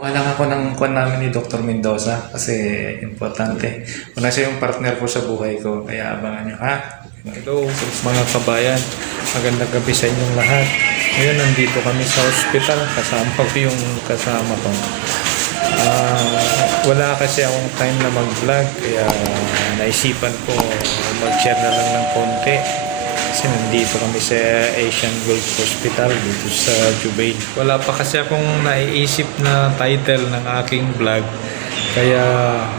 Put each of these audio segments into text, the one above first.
Kuha lang ako ng kuha namin ni Dr. Mendoza kasi importante. Una siya yung partner ko sa buhay ko, kaya abangan nyo ha. Hello mga kabayan, magandang gabi sa inyong lahat. Ngayon nandito kami sa hospital, kasama ko yung kasama ko. Wala kasi akong time na mag-vlog, kaya naisipan ko mag-share na lang ng konti. Kasi nandito kami sa Asian Gulf Hospital dito sa Jubail. Wala pa kasi akong naiisip na title ng aking vlog. Kaya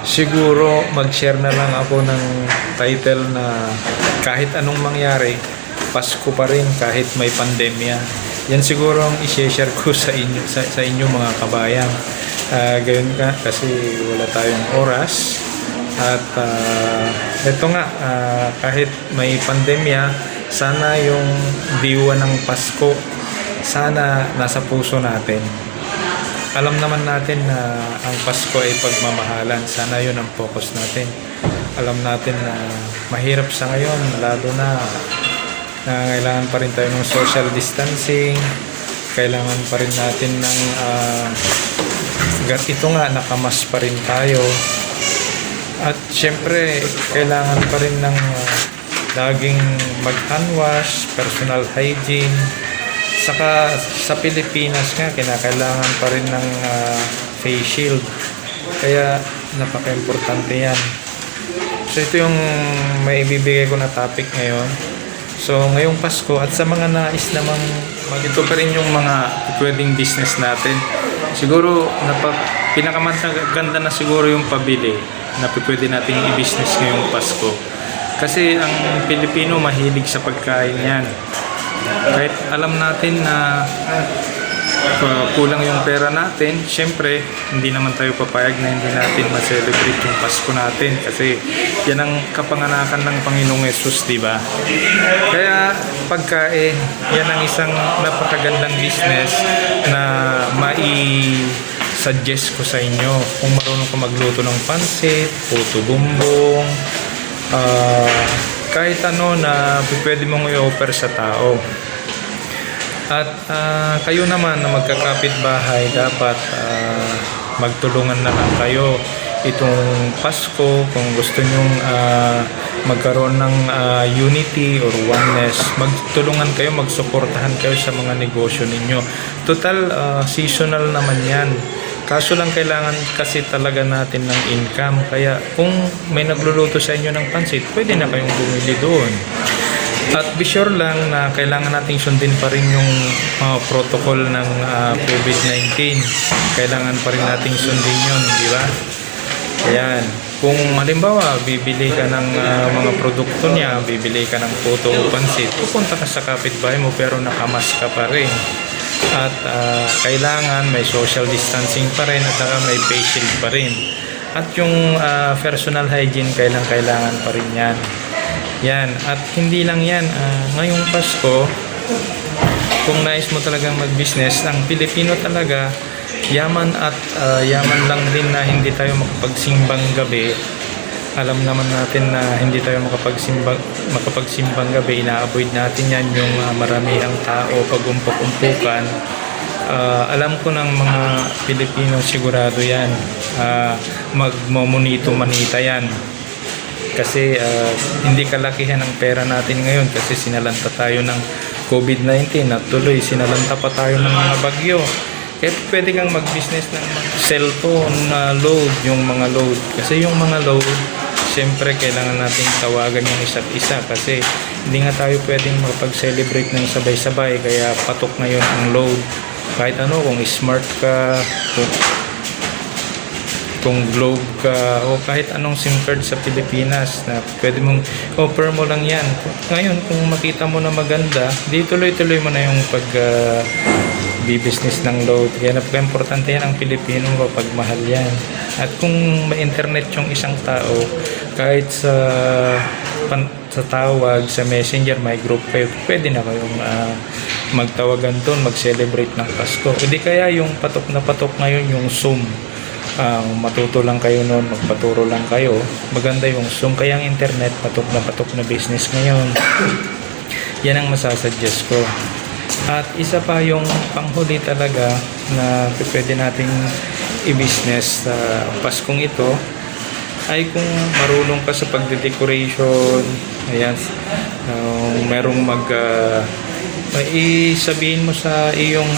siguro mag-share na lang ako ng title na kahit anong mangyari, Pasko pa rin kahit may pandemya. Yan siguro ang i-share ko sa inyo mga kabayan. Gayon ka kasi wala tayong oras. At ito nga, kahit may pandemya, sana yung diwa ng Pasko, sana nasa puso natin. Alam naman natin na ang Pasko ay pagmamahalan. Sana yun ang focus natin. Alam natin na mahirap sa ngayon, lalo na kailangan pa rin tayo ng social distancing. Kailangan pa rin natin ng ito nga, nakamas pa rin tayo. At syempre, kailangan pa rin ng laging mag-hand wash, personal hygiene. Saka sa Pilipinas nga, kinakailangan pa rin ng face shield. Kaya napaka-importante yan. So ito yung may ibibigay ko na topic ngayon. So ngayong Pasko at sa mga nais namang ito pa rin yung mga pwedeng business natin. Siguro pinakamaganda na siguro yung pabili na pwede natin i-business ngayong Pasko. Kasi ang Pilipino mahilig sa pagkain yan. Kahit alam natin na kulang yung pera natin, syempre hindi naman tayo papayag na hindi natin ma-celebrate yung Pasko natin kasi yan ang kapanganakan ng Panginoong Yesus, di ba? Kaya pagkain, yan ang isang napakagandang business na suggest ko sa inyo. Kung marunong ka magluto ng pansit, puto bumbong, kahit ano na pwede mong i-offer sa tao. At kayo naman na magkakapit-bahay, dapat magtulungan na lang kayo itong Pasko. Kung gusto nyong magkaroon ng unity or oneness, magtulungan kayo, magsuportahan kayo sa mga negosyo ninyo. Total, seasonal naman yan. Kaso lang kailangan kasi talaga natin ng income. Kaya kung may nagluluto sa inyo ng pansit, pwede na kayong bumili doon. At be sure lang na kailangan nating sundin pa rin yung protocol ng COVID-19. Kailangan pa rin nating sundin yun, di ba? Ayan. Kung halimbawa, bibili ka ng mga produkto niya, bibili ka ng puto o pansit, pupunta ka sa kapitbahay mo pero nakamas ka pa rin. At kailangan may social distancing pa rin at saka may face shield pa rin. At yung personal hygiene, kailangan pa rin yan. Yan. At hindi lang yan. Ngayong Pasko, kung nais mo talagang mag-business, ang Pilipino talaga, yaman at yaman lang din na hindi tayo makapagsimbang gabi. Alam naman natin na hindi tayo makapagsimbang gabi. Ina-avoid natin yan, yung marami ang tao, pag-umpok-umpukan. Alam ko ng mga Pilipino sigurado yan. Magmomonito-manita yan. Kasi hindi kalakihan ang pera natin ngayon kasi sinalanta tayo ng COVID-19 at tuloy sinalanta pa tayo ng mga bagyo. Kaya pwede kang mag-business ng cellphone na load, yung mga load. Kasi yung mga load, siyempre kailangan natin tawagan yung isa't isa kasi hindi nga tayo pwedeng makapag-celebrate ng sabay-sabay kaya patok na yun ang load. Kahit ano, kung smart ka, kung Globe ka, o kahit anong SIM card sa Pilipinas na pwede mong offer mo lang yan. Ngayon, kung makita mo na maganda, di tuloy-tuloy mo na yung business ng load. Kaya napaka-importante yan ang Pilipino kapag mahal yan. At kung may internet yung isang tao, kahit sa tawag, sa messenger, may group kayo, pwede na kayong magtawagan doon, mag-celebrate ng Pasko. Hindi kaya yung patok na patok ngayon, yung Zoom. Matuto lang kayo noon, magpaturo lang kayo. Maganda yung Zoom. Kaya ang internet, patok na business ngayon. Yan ang masasuggest ko. At isa pa yung panghuli talaga na pwede nating i-business sa Paskong ito ay kung marunong ka sa pagde-decoration, ayan, merong sabihin mo sa iyong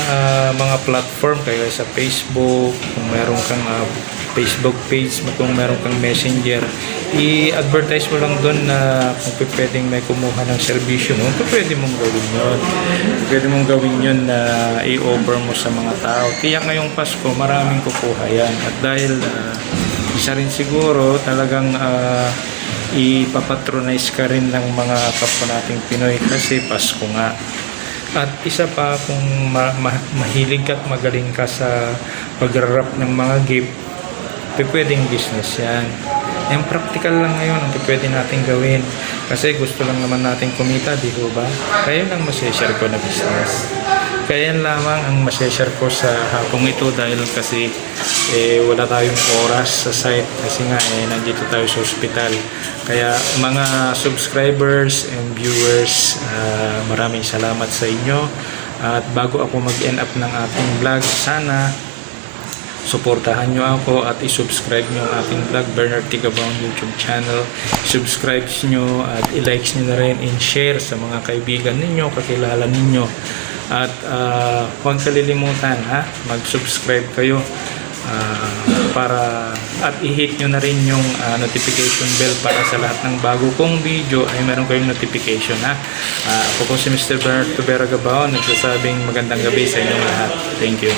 mga platform, kaya sa Facebook, kung meron kang Facebook page, kung meron kang Messenger, i-advertise mo lang doon na kung pwedeng may kumuha ng serbisyo mo, pwede mong gawin yun. Pwede mong gawin yun na i-offer mo sa mga tao. Kaya ngayong Pasko, maraming kukuha yan. At dahil isa rin siguro talagang ipapatronize ka rin ng mga kapwa nating Pinoy kasi Pasko nga. At isa pa, kung mahilig at magaling ka sa pag-wrap ng mga gift, pwedeng business yan. Yung practical lang ngayon ang pwede natin gawin kasi gusto lang naman natin kumita, di ba? Kaya lang masishare ko na business. Kaya lamang ang masishare ko sa hapong ito dahil kasi wala tayong oras sa site kasi nga nandito tayo sa ospital. Kaya mga subscribers and viewers, maraming salamat sa inyo. At bago ako mag-end up ng ating vlog, sana suportahan nyo ako at i-subscribe nyo ang aking vlog, Bernard Tigabaon YouTube channel. Subscribe nyo at i-likes nyo na rin and share sa mga kaibigan ninyo, kakilala ninyo. At huwag kalilimutan, mag-subscribe kayo para at i-hit nyo na rin yung notification bell para sa lahat ng bago kong video ay meron kayong notification. Ako po si Mr. Bernard Tigabaon, nagsasabing magandang gabi sa inyong lahat. Thank you.